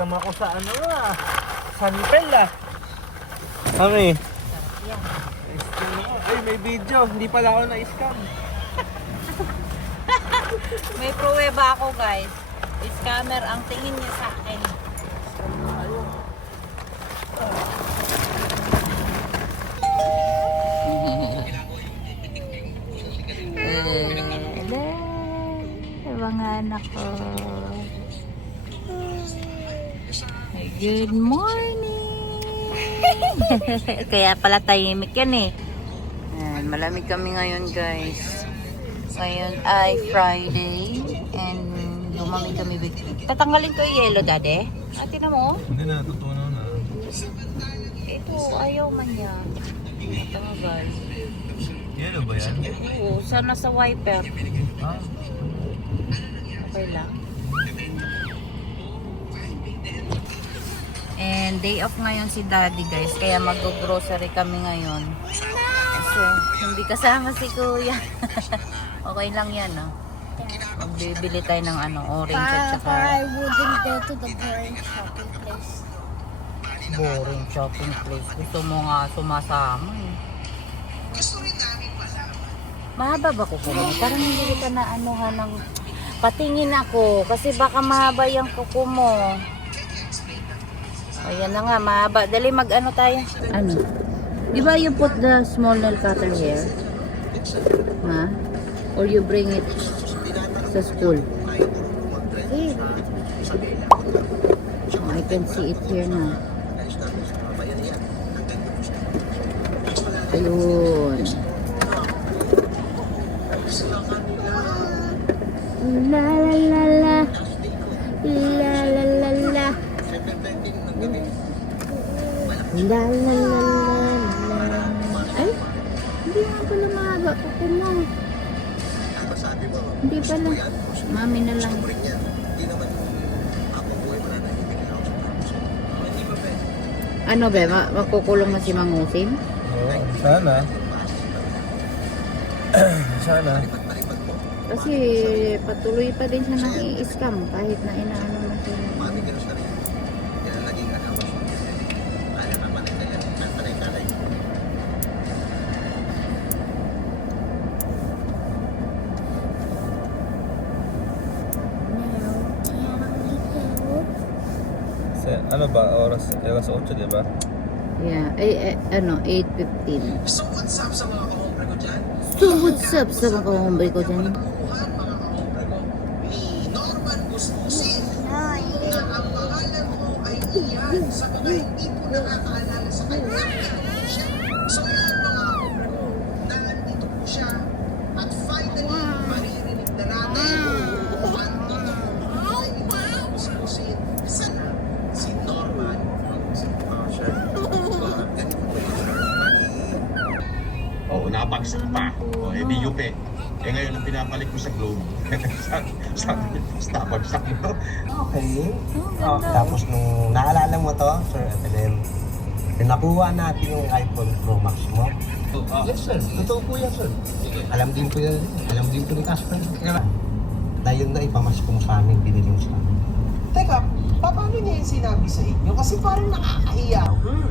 Na-scam ako sa ano Sunpel Kami. Na-scam ako. Ay, may video. Hindi pala ako na-scam. May pruweba ako guys. Scammer ang tingin niya sa akin. Mga anak ko. Good morning! Kaya pala tahimik yan eh. Ayan, malamig kami ngayon guys. Ngayon ay Friday and lumamig kami. Tatanggalin ko yung yellow, daddy? Ate na mo? Hindi na, tutunan na. Ito, ayaw man niya. Matanggal. Yellow ba yan? Oo, sana sa wiper. Ah. Okay lang. And day off ngayon si daddy guys. Kaya mag-grocery kami ngayon. So, hindi kasama si kuya. Okay lang yan, no? Magbibili tayo ng orange at saka... I wouldn't go to the boring shopping place. Boring shopping place. Gusto mo nga sumasama eh. Mahaba ba kuko mo? Parang hindi kita na ng... Patingin ako. Kasi baka mahaba yung kuko mo. Ayan na nga, mahaba. Dali tayo. Ano? Di ba you put the small nail cutter here? Ha? Or you bring it sa school? Okay. Oh, I can see it here now. Ayun. La la la la. La la la la. La la la la. Ay, hindi nga pala mahaba. Kuko mo. Hindi pala. Mami na lang. Ano ba? Makukulong na si Mangusin? Oo, sana. Sana. Kasi patuloy pa din siya nang i-scam kahit na inaano na siya. Ano ba? Oras 8, di ba? Yeah, 8:15. So what's up sa mga kahombre ko dyan? So what's up sa mga kahombre ko dyan? Nakuhan mga kahombre ko ni Norman Gusmusin na ang pangalan mo ay iyan sa mga hindi po nakakaalala sa kanya. Siya. So yan mga kahombre ko, nandito po siya at finally maririnig na natin kung ano ay Norman Gusmusin. Sana si Norman Oo, napagsak pa. O, di yupe. Ngayon ang pinapalit ko sa Globe. Napagsak mo. Okay. Tapos nung naalala mo to, Sir Evelyn, nakuha natin yung iPhone Pro Max mo. Yes, sir. Totoo po yan, sir. Alam din po yan. Alam din po ni Casper. Dahil na ipamas ko mo sa amin, binili mo sa amin. Teka, paano niya yung sinabi sa inyo? Kasi parang nakakahiya.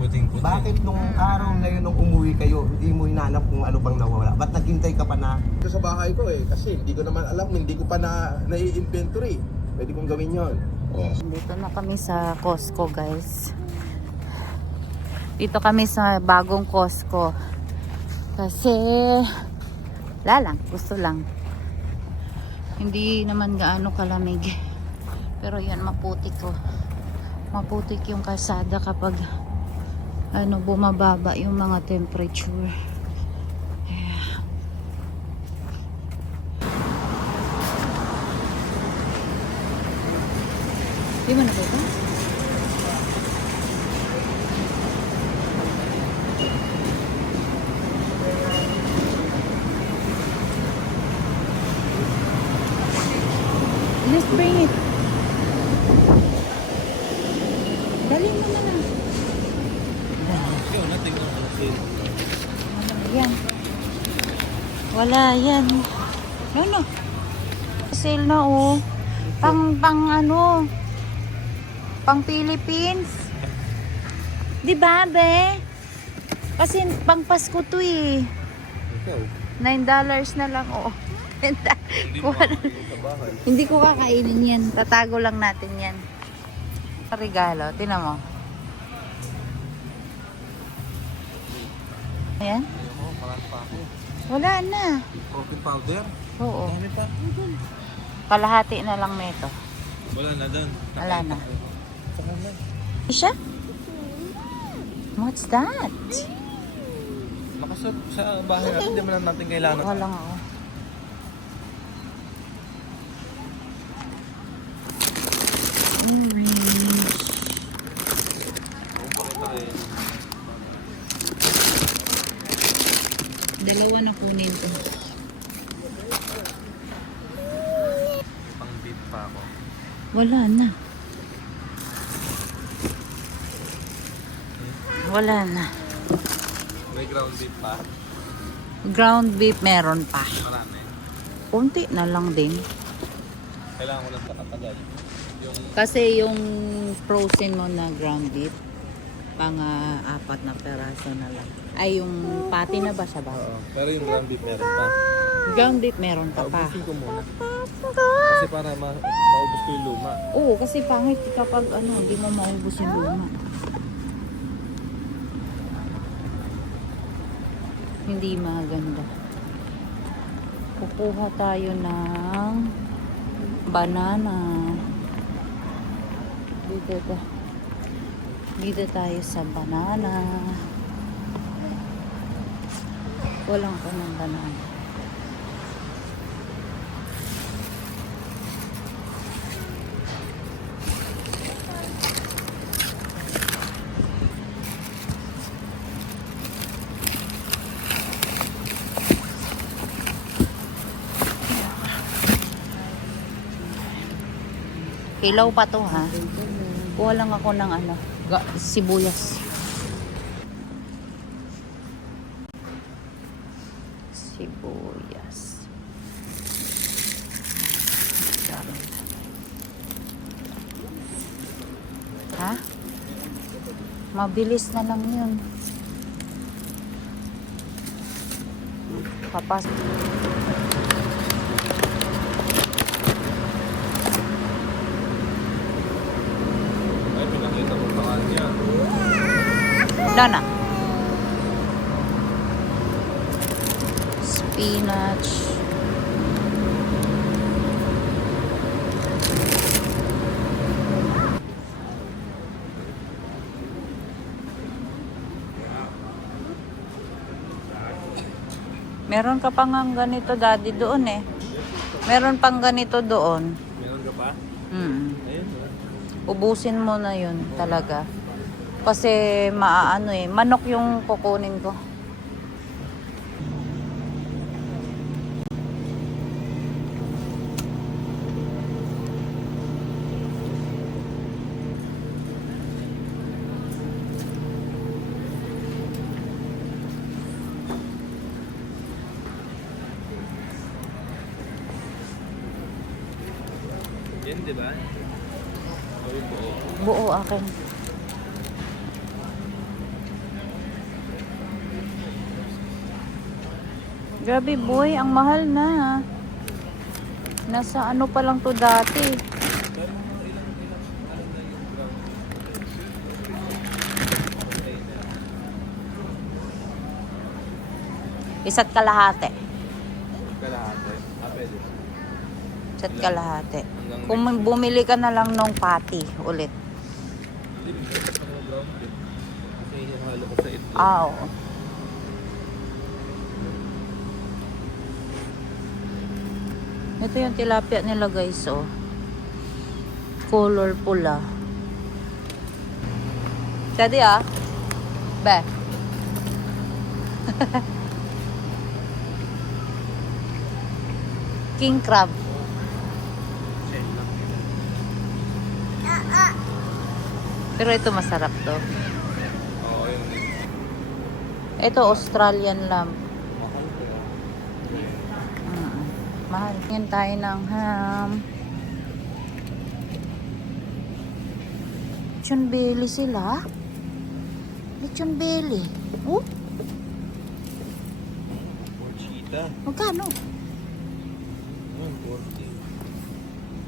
Puting-puting. Bakit nung araw na yun nung umuwi kayo, hindi mo hinanap kung ano bang nawawala? Ba't naghintay ka pa na? Ito sa bahay ko kasi hindi ko naman alam, hindi ko pa na-inventory. Pwede kong gawin yon. Dito na kami sa Costco guys. Dito kami sa bagong Costco. Kasi wala lang, gusto lang. Hindi naman gaano kalamig. Pero yan, maputik ko. Maputik yung kalsada kapag bumababa yung mga temperature. Ayan. Di ba nakita? Let's bring it. Dali mo na lang. Wala yan. Wala yan. No. Sale na oh. Pang Pang Philippines. Di ba, be? Kasi pang Pasko to eh. Ikaw. $9 na lang, oo. Hindi ko kakainin yan. Tatago lang natin yan. Regalo, tinan mo. Ayan. Oo, marami pa ako. Wala na. Protein powder. Oo. Marami pa. Kalahati na lang nito. Wala na doon. Wala na. Saka na. Isha? What's that? Makasot sa bahay natin, di man natin kailangan. Wala nga ako. Dalawa na kunin ko. Pang beef pa ako. Wala na. Wala na. May ground beef pa. Ground beef meron pa. Marami. Kunti na lang din. Kailangan ko lang pakatagal. Yung Kasi yung frozen mo na ground beef, pang 4 na peraso na lang. Ay, yung pati na ba siya ba? pero yung ground beef meron pa. Ground beef meron pa pa. Paubusin ko muna. Kasi para maubos ko yung luma. Oo, kasi pangit kapag hindi mo maubos yung luma. Hindi maganda. Kukuha tayo ng banana. Dito tayo sa banana. Walang ko ng banana. Pilaw pa to ha. Kuha lang ako ng sibuyas. Sibuyas. Ha? Mabilis na lang yun. Papas. Ay, pinakita ko sa kanya. Dana. Spinach. Meron ka pang ganito, daddy, doon eh. Meron pang ganito doon. Meron ka pa? Mm. Ayun. Ubusin mo na yun talaga. Kasi manok yung kukunin ko. Yan, di ba? Ay, buo. Buo akin. Grabe boy, ang mahal na. Nasa ano pa lang to dati. Isa't kalahati. Kalahati. Pwede. Isa't kalahati. Kung bumili ka na lang nung patty ulit. Hindi mo siya sa mga ground beef. Kasi halo ko sa ito. Oo. Ito yung tilapia nila guys, oh. Color pula. Daddy, ah. Be. King crab. Pero ito masarap to. Oo, yun din. Ito Australian lamb. Mahal ko. Mahal. Yan tayo ng ham. lechon belly sila. Lechon belly. Oh, Porchita. magkano? 140.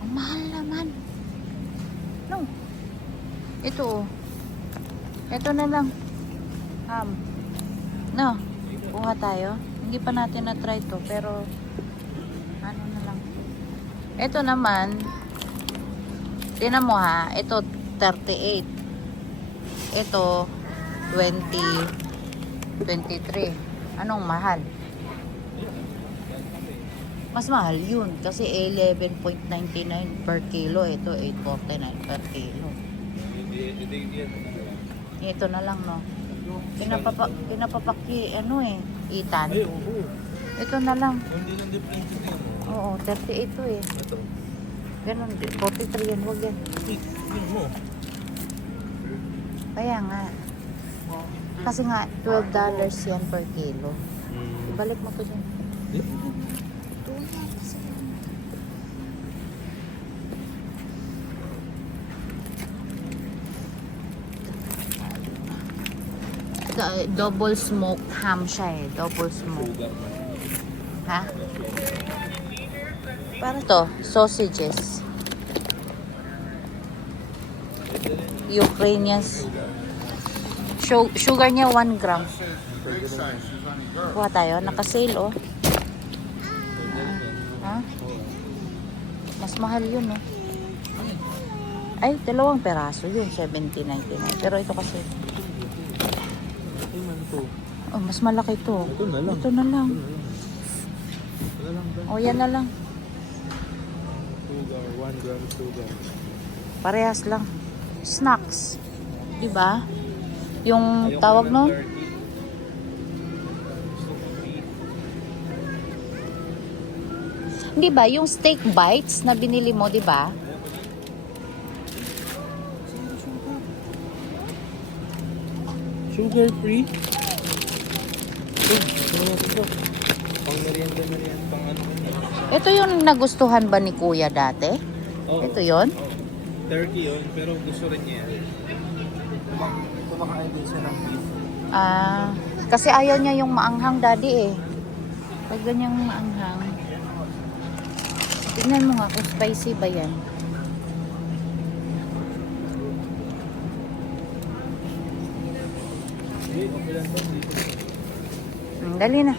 Ang mahal naman. No. Ito oh. Ito na lang. No. Kuha tayo. Hindi pa natin na-try to. Pero, ano na lang. Ito naman, tinan mo ha. Ito, 38. Ito, 23. Anong mahal? Mas mahal yun. Kasi 11.99 per kilo. Ito, 8.49 per kilo. Ito na lang, no? Pinapapaki, ano eh, itan. Ay, oo. Ito na lang. Hindi lang difference din. Oo, 38 to eh. Ito. Ganun, 43 yan. Huwag yan. Yun mo. Kaya nga. Kasi nga, $12 yan per kilo. Ibalik mo to dyan. Double smoked ham siya eh. Double smoked. Ha? Para to, sausages. Ukrainian. Sugar niya 1 gram. Kuha tayo. Naka-sale oh. Ha? Mas mahal yun oh. Ay, 2 peraso yun. $17.99. Pero ito kasi. Ito man to. Oh, mas malaki to. Ito na lang. Ito na lang. Wala lang ba? O, yan na lang. Sugar, 1 gram sugar. Parehas lang. Snacks. Diba? Yung tawag nun? Di ba? Yung steak bites na binili mo, di ba? Sugar free? Ito. Pang merienda, pang ano kanya. Ito yung nagustuhan ba ni Kuya dati? Oo. Ito yon? Turkey yun, pero gusto rin niya yan. Kumakain din siya ng beef. Ah, kasi ayaw niya yung maanghang daddy eh. Pag ganyang maanghang. Tingnan mo nga kung spicy ba yan. Hindi, okay lang to. Dali na.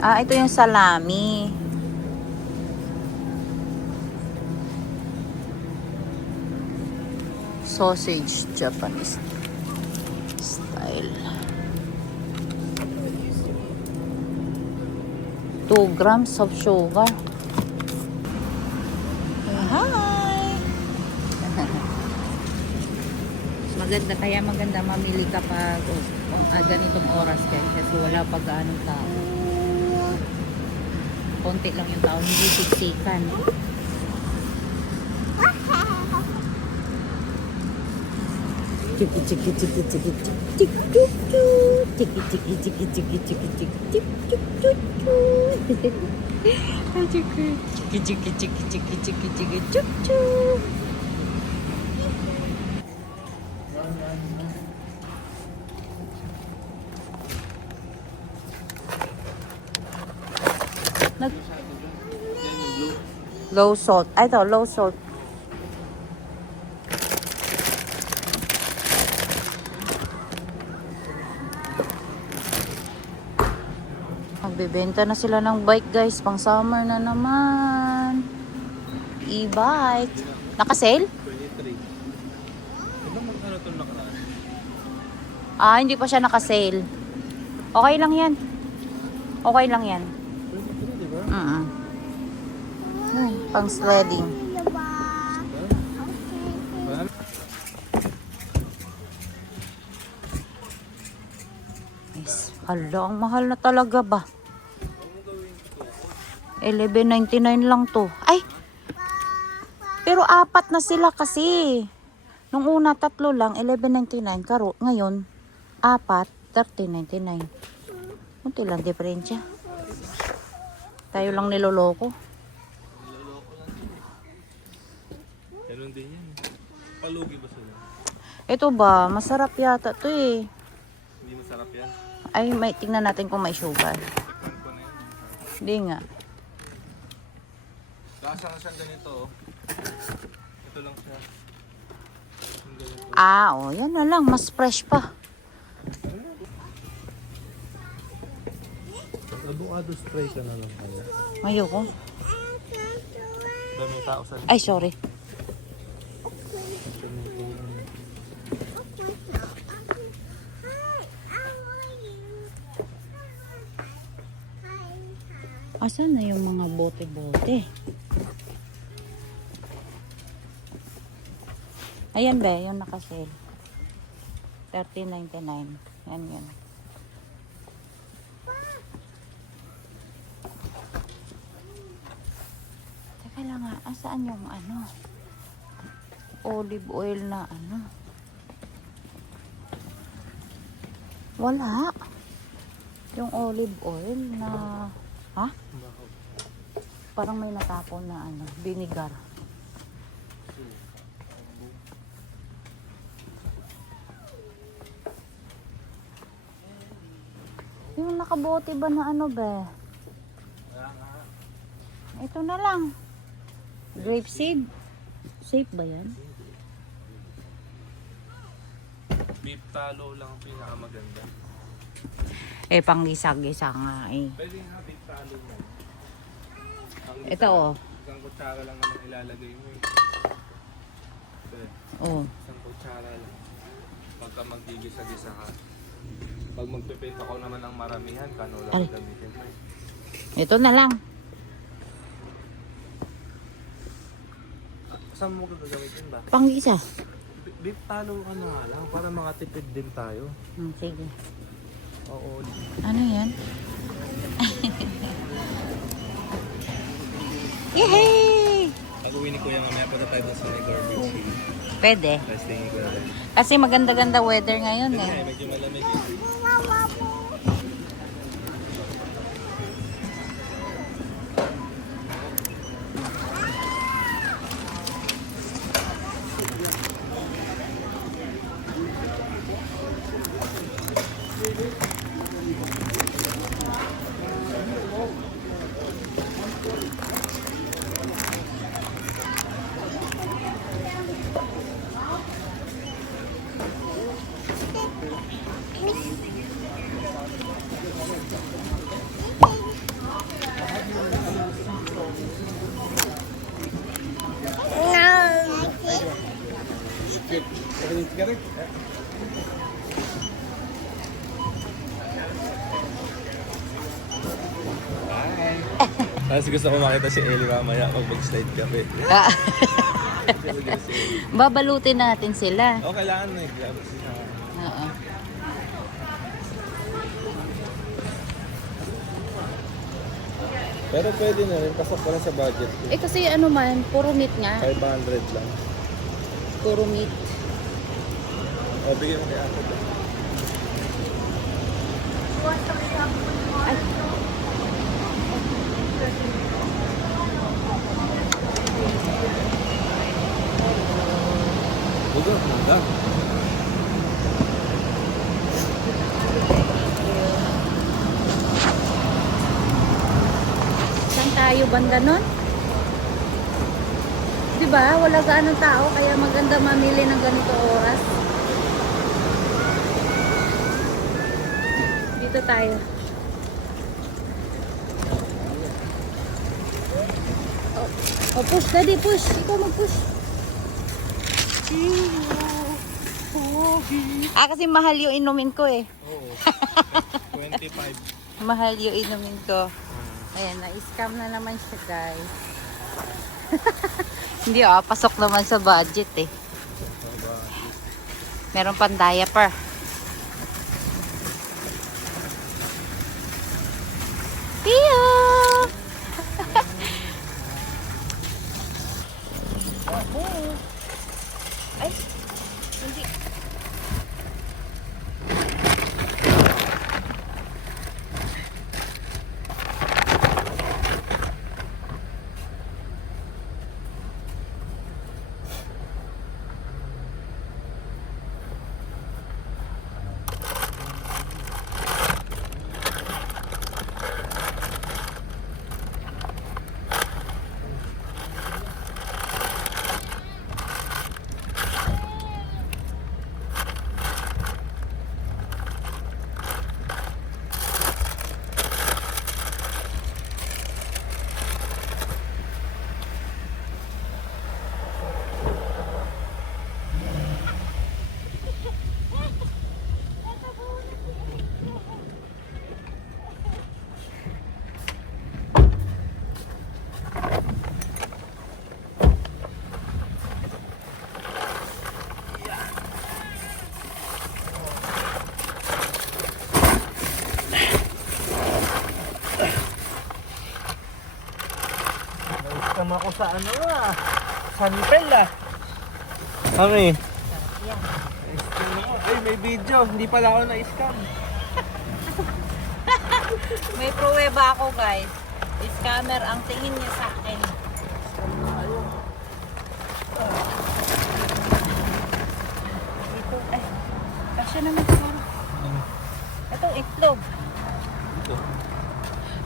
Ah, ito yung salami. Sausage Japanese style. 2 grams of sugar. Hi! Maganda, kaya maganda mamili kapag ganitong oras kasi wala pa gaanong tao. Konti lang yung tao, hindi siksikan. Chiki chiki chiki chiki chiki chiki chiki chiki chiki chiki chiki chiki chiki chiki chiki chiki. Low salt. Ay, ito, low salt. Magbebenta na sila ng bike, guys. Pang summer na naman. E-bike. Naka-sale? 23. Ito magkano itong nakaraan? Ah, hindi pa siya naka-sale. Okay lang yan. Okay lang yan. 23, di ba? Pang sledding. Yes. Hala, ang mahal na talaga ba? $11.99 lang to. Ay! Pero 4 na sila kasi. Nung una 3 lang, $11.99. Ngayon, 4, $13.99. Kunti lang diferensya. Tayo lang niloloko. Niloloko lang din. Ganun din yan. Palugi ba sila? Ito ba, masarap yata to eh. Hindi masarap yan. Ay, may tingnan natin kung may sugar. Tikman ko na yan. Hindi nga. Lasa nga siyang ganito oh. Ito lang siya. Yung ganito. Ah, oh, yan na lang. Mas fresh pa. Avocado spray ka na lang kaya. Ayoko. May tao sa Ay, sorry. Asan na yung mga bote-bote? Ayan ba, yung nakasale. 13.99. Yan yun. Teka lang nga, asaan yung ano? Olive oil na ano? Wala. Yung olive oil na... Ha? Parang may natapon na ano, vinegar. Yung nakabote ba na ano ba? Ito na lang. Grape seed. Safe ba yan? Beef talo lang ang pinakamaganda. Eh, pang-gisa-gisa nga eh. Pwede nga beef talo mo. Ito oh. Isang kutsara lang naman ilalagay mo eh. Ito, Oh. isang kutsara lang. Pagka magigisa-gisa ka. Pag magpipit ako naman ng maramihan, kano lang Ay. gamitin mo eh. Ito na lang. Saan mo gagamitin ba? Pang-gisa. Beef talo ka na nga lang para makatipid din tayo. Sige. Oo. Ano yan? Yehey! Pag uwi ni Kuya mamaya punta tayo sa garbage. Pwede. Tapos tingin ko na rin. Kasi maganda-ganda weather ngayon eh. Medyo malamig eh. Tapos gusto ko makita si Ellie mamaya pag mag-slide kami. Babalutin natin sila. O, kailangan na i-grab siya. Oo. Pero pwede na rin, pasok pa lang sa budget ko. Eh kasi ano man, puro meat nga. 500 lang. Puro meat. O, bigyan mo kay Ako. Ay. Bugo, mangga. Saan tayo banda nun? Diba? Wala gaanong tao kaya maganda mamili ng ganito oras. Dito tayo. Oh, push, daddy, push. Ikaw mag-push. Ah, kasi mahal yung inumin ko eh. Oo. 25. Mahal yung inumin ko. Ayan, na-scam na naman siya, guys. Hindi pasok naman sa budget eh. Meron pang diaper. Pio! Ay, hindi. Na-scam ako sa ano Sanpel Mami. Na-scam ako. Ay, may video. Hindi pala ako na-scam. May pruweba ako guys. Scammer ang tingin niya sa akin. Ito, ay. Kasya naman siguro. Ito, itlog. Ito.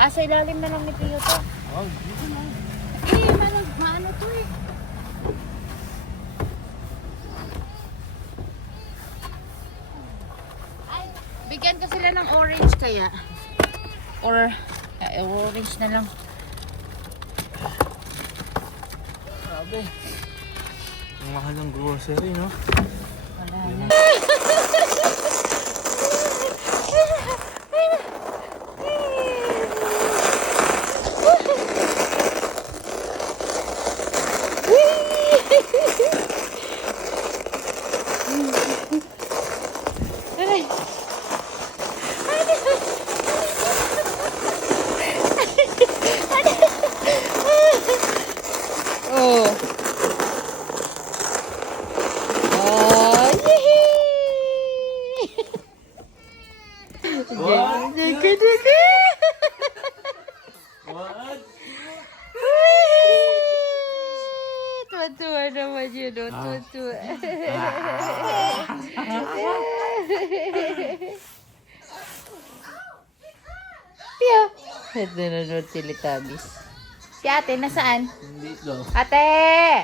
Sa ilalim na lang ni Pio to. Oh, dito na. Maano to eh. Ay, bigyan ko sila ng orange kaya. Or, orange na lang. Grabe. Ang mahal ng grocery, no? Wala na. Oh. Oh, What? What? Tuwa-tuwa naman yun, no? Tuwa-tuwa. Pio! Nanonood si Litabis. Si ate, nasaan? Hindi daw. Ate!